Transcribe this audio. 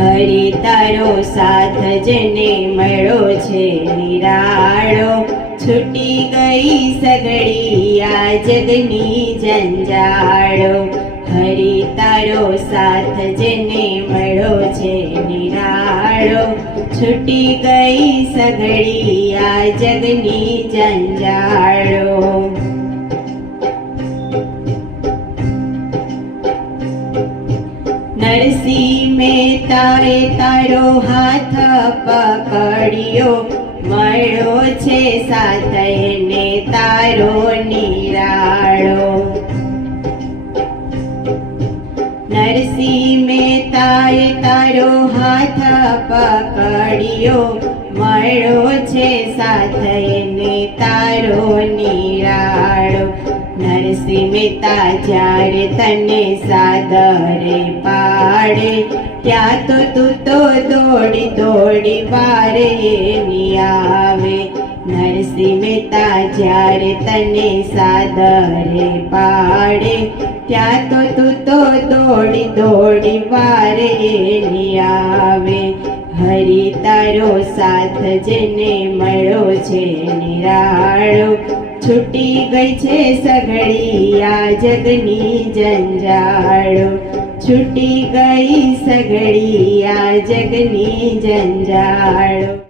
હરિ તારો સાથ જેને મળ્યો છે નિરાળો, છૂટી ગઈ સગડી આ જગની જંજાળો. હરિ તારો સાથ જેને મળ્યો છે નિરાળો, છૂટી ગઈ સગડી આ જગની જંજાળો. નરસિંહ મહેતાએ તારો હાથ પકડ્યો, મળ્યો છે સાથ એને તારો નિરાળો. નરસિંહ મહેતાએ તારો હાથ પકડ્યો, મળ્યો છે સાથ એને તારો નિરાળો. નરસિંહ મહેતા જ્યારે તને સાદરે પાડે, ત્યાં તો તું તો દોડી દોડી વારે એની આવે. નરસિંહ મહેતા જ્યારે તને સાદરે પાડે, ત્યાં તો તું તો દોડી દોડી વારે એની આવે. હરિ તારો સાથ જેને મળ્યો છે નિરાળો, છૂટી ગઈ છે સગડી આ જગની જંજાળો. છૂટી ગઈ સગડી આ જગની જંજાળો.